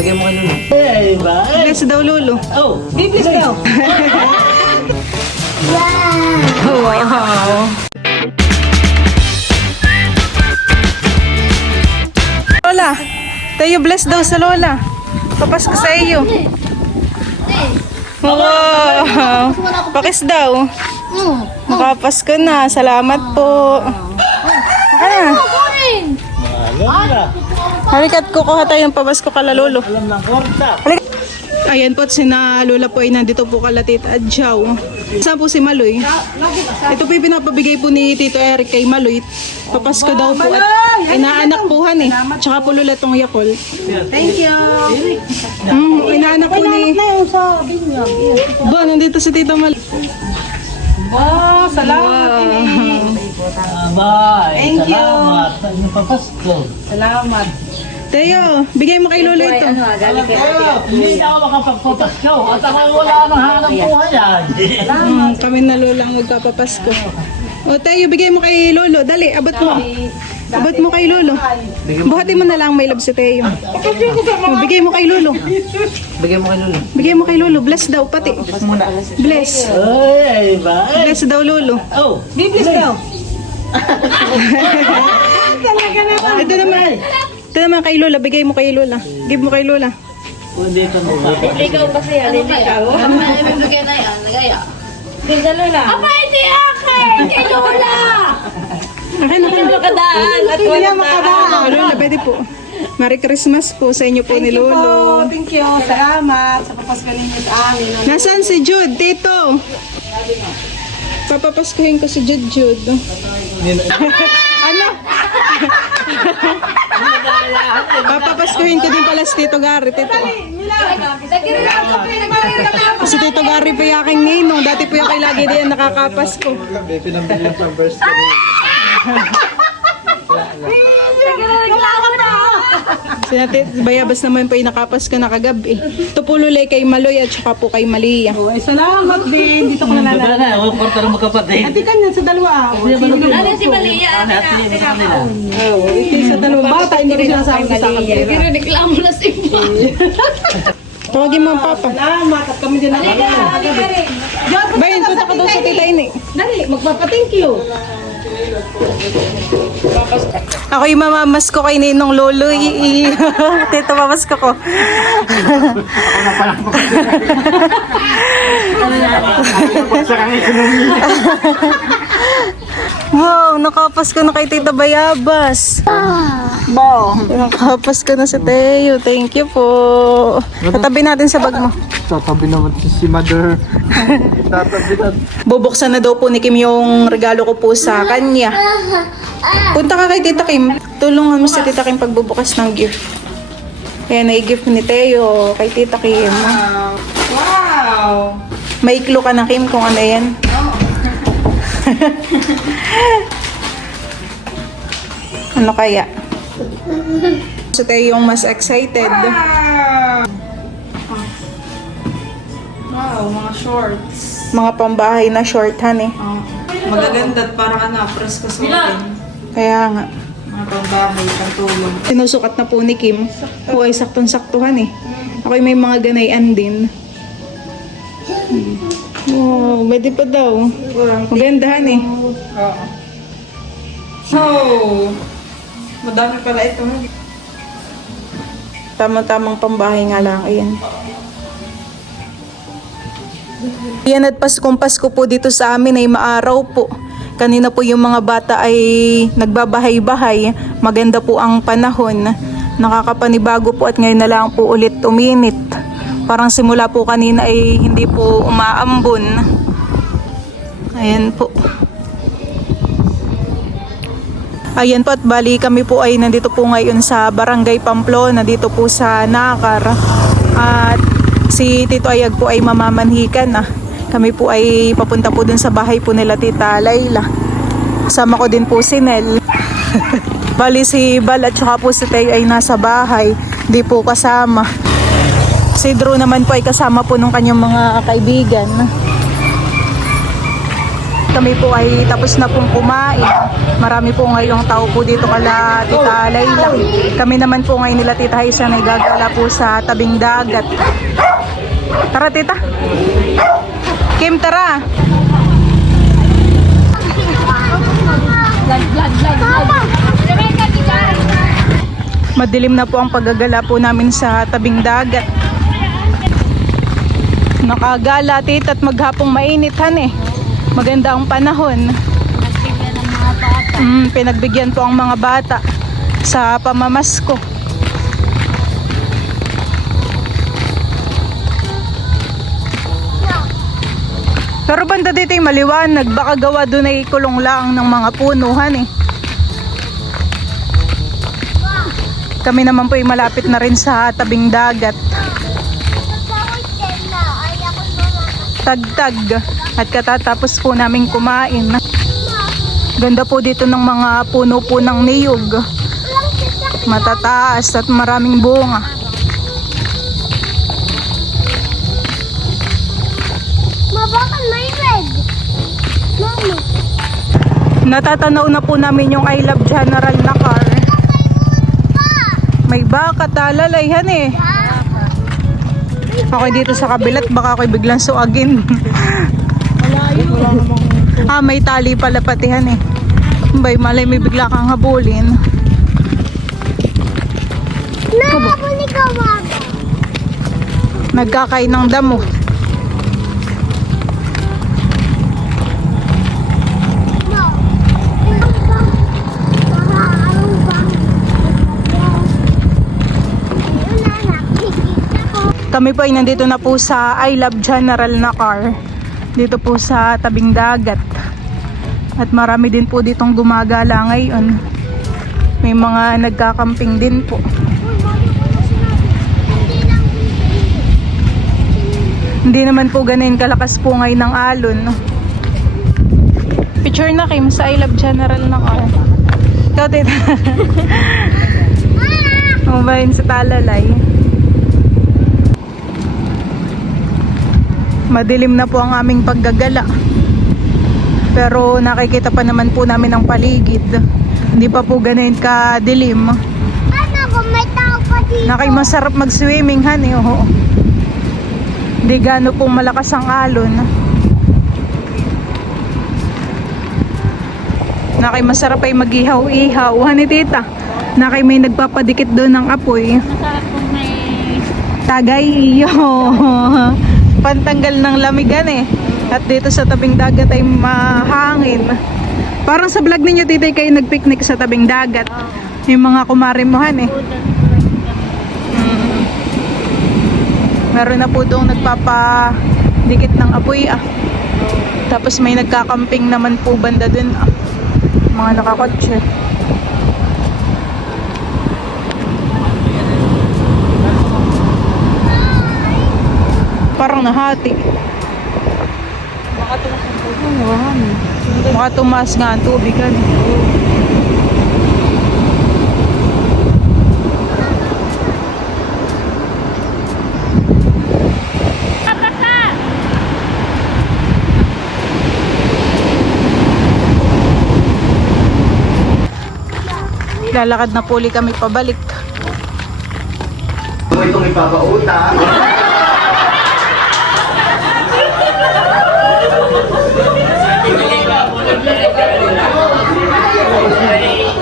Bigyan mo kay Lolo. Hey, bye. Bless daw, Lolo. Oh, bless daw. Wow. Lola, tayo bless daw sa Lola. Papasko sa iyo. Wow. Pakis daw. Makapasko na. Salamat po. Ano? Halikat, kukuha tayo ng pabasko kala Lolo. Alam ng korta. Ayan po, sina Lola po ay nandito po kala Tita Adjaw. Saan po si Maloy? Ito po yung pinapabigay po ni Tito Eric kay Maloy. Papasko daw po at inaanak po han eh. Tsaka po Lola tong yakol. Thank you. Inaanak po ni... Ba, nandito si Tita Maloy. Oh, salamat. Bye. Thank you. Salamat. Papasko. Salamat. Teo, bigay mo kay Lolo ito. Hindi na ako makapagpapasko. At ako wala nang hanang buhay yan. Kami na Lola ang magpapapasko. O Teo, bigay mo kay Lolo. Dali, abot mo. Abot mo kay Lolo. Buhatin mo na lang, may love si Teo. O, bigay mo kay Lolo. Bigyan mo kay Lolo. Bigay mo kay Lolo. Bless daw pati. Bless. Ay, bye. Bless daw Lolo. Oh, Biblis daw. Ito naman. Ito naman kay Lola. Bigay mo kay Lola. Give mo kay Lola. pwede ka mo. Ikaw kasi alin ikaw. May bigay na yan, nagaya. Ganda Lola. Apa, hindi akin! Kay Lola! Akin, akin. Makadaan at wala makadaan. Lola, pwede po. Merry Christmas po sa inyo po ni Thank you po. Lolo. Thank you. Salamat sa papasko ninyo sa amin. Nasaan si Jude? Tito. Papapaskuhin ko si Jude. Ano? Papapaskuhin ko din pala si Tito Gary. Tito. Si Tito Gary po yung aking ninong. Dati po yung aking lagi din nakakapasko. Pinambilin sa verse kanina. Bayabas naman po yung nakapasko na kagabi. Ito po lulay kay Maloy at saka po kay Malia. Oh, salamat din. Dito ko Wala nalalala. na, ako kwarta ng magkapatid. Ate kanya sa dalawa. Ano si Malia? Oh, ito sa dalawang bata. Hindi ko sinasabi sa akin. Pero reklamo na si Iba. Tawagin mo ang papa. Salamat. At kami din nakakagabi. Bayan, punta ka daw sa tita ini. Dali, magpapa-thank you. Ako yung mamamas ko kay Ninong Lolo. Tito, mamasko ko. Wow, nakapasko na kay Tita Bayabas. Wow, nakapasko na si Teo. Thank you po. Tatabi natin sa bag mo. Tatabi naman si Mother. Tatabi natin. Bubuksan na daw po ni Kim yung regalo ko po sa kanya. Punta ka kay Tita Kim. Tulungan mo si Tita Kim pagbubukas ng gift. Ayan, i-gift ni Teo kay Tita Kim. Wow. May clue ka na Kim kung ano yan. Ano kaya? So Teo yung mas excited. Wow, mga shorts. Mga pambahay na short han eh. Magaganda at parang presko sa akin. Kaya nga. Mga pambahay, pantulong. Sinusukat na po ni Kim. O ay saktong-saktuhan eh. Ako may mga ganayan din. Wow, pwede pa daw. Magandahan eh. Oo. So, madami pala ito. Tamang-tamang pambahay nga lang. Ayan. Yan at Pasko po dito sa amin ay maaraw po. Kanina po yung mga bata ay nagbabahay-bahay. Maganda po ang panahon. Nakakapanibago po at ngayon na lang po ulit uminit. Parang simula po kanina ay hindi po umaambon. Ayan po. Ayan po at bali kami po ay nandito po ngayon sa Barangay Pamplona, dito po sa Nakar. At si Tito Ayag po ay mamamanhikan na. Kami po ay papunta po dun sa bahay po nila Tita Layla. Kasama ko din po si Nel. Bali si Bal at saka po si Tay ay nasa bahay. Di po kasama. Si Drew naman po ay kasama po nung kanyang mga kaibigan. Ito kami po ay tapos na pong kumain. Marami po ngayong tao po dito kala Tita Layla. Kami naman po ngayon nila Tita Haisen ay gagala po sa tabing dagat. Tara Tita. Kim, tara. Madilim na po ang paggagala po namin sa tabing dagat. Nakagala Tita at maghapong mainit eh. Maganda ang panahon. Pinagbigyan po ang mga bata sa pamamasko. Pero banda dito ay maliwanag. Baka gawa doon ay kulong lang ng mga punuhan eh. Kami naman po ay malapit na rin sa tabing dagat. Tagtag at katatapos po namin kumain. Ganda po dito ng mga puno po ng niyog. Matataas at maraming bunga. Bakit may red? Mama. Natatanaw na po namin yung I Love General na car. May baka talalayhan eh. Ako dito sa kabilat, baka ako'y biglang suagin. May tali pala patihan eh. Bay, malay may bigla kang habulin. Nakabuli ka, Mama. Nagkakain ng damo. Kami po ay nandito na po sa I Love General na car. Dito po sa tabing dagat. At marami din po ditong gumagala ngayon. May mga nagkakamping din po. Hindi naman po ganun kalakas po ngayon ng alon. Picture na Kim sa I Love General na car. Ikaw Tita. Umayin sa talalay. Madilim na po ang aming paggagala. Pero nakikita pa naman po namin ang paligid. Hindi pa po ganun kadilim. Ano kung may tao pa dito? Masarap mag-swimming han eh. Oo. Hindi gano pong malakas ang alon. Masarap ay mag-ihaw-ihaw. Hani Tita. May nagpapadikit doon ng apoy. Masarap kung may... Tagay iyo. Pantanggal ng lamigan eh. At dito sa tabing dagat ay mahangin. Parang sa vlog ninyo Tita kayo nagpicnic sa tabing dagat. Yung mga kumarimuhan eh. Meron na po doong nagpapadikit ng apoy ah. Tapos may nagkakamping naman po banda dun ah. Mga nakakotse. Parang nahati. Baka tumaas nga ang tubig. Lalakad na puli kami pabalik. Itong ipapauta.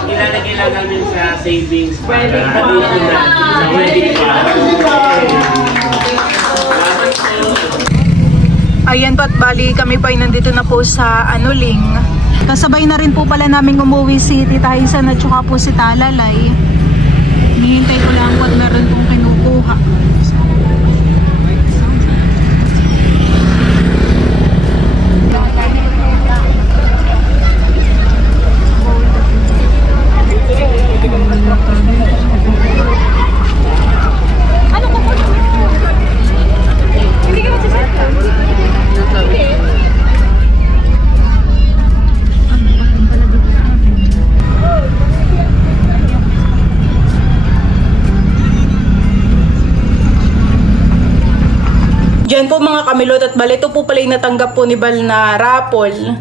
Nilalagay lang namin sa savings para sa wedding Ayan po at bali kami pa ay nandito na po sa Anuling. Kasabay na rin po pala namin umuwi si Tita Haisen at saka po si Talalay. Hihintay ko lang po at meron pong kinukuha. Diyan po mga kamilot at balito po pala yung natanggap po ni Bal na raffle.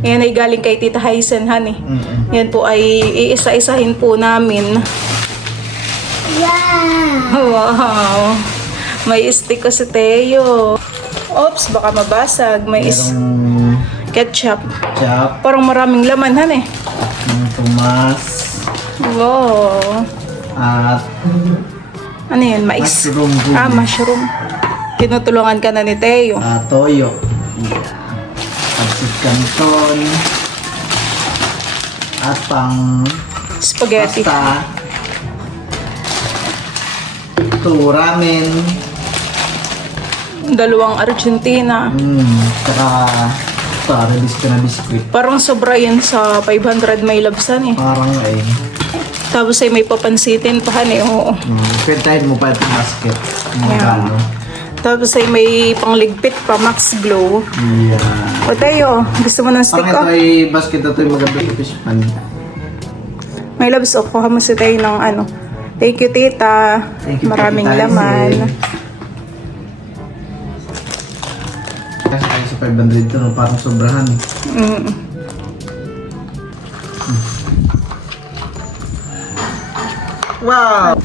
Yan ay galing kay Tita Haisen, honey. Mm-mm. Yan po ay iisa-isahin po namin. Wow! May stick ko si Teo. Oops, baka mabasag. May Merong ketchup. chop, Parang maraming laman, honey. tumas, Wow! at Ano yan? Mais? mushroom goodie. Mushroom. Tinutulungan ka na ni Teo. Toyo. Yeah. Pansit canton. At pang Spaghetti. pasta. Ito, ramen. Dalawang Argentina. Tsaka ito, release ka na biscuit. Parang sobra yan sa 500 may labsan eh. Parang ay, Tapos ay may papansitin pa, honey. Oo. pwentahin mo pa itong basket. Yeah. Tapos ay may pangligpit pa, Max Glow. Yeah. O Teo, gusto mo ng stick Parang ito ko? ay basket na ito yung maganda sa fish pan. May labs o, kuha mo si Teo ng ano. Thank you, Tita. Thank you, Maraming Tita laman. Hazel. Kasi tayo sa 500 ito, no? Parang sobrahan. Wow!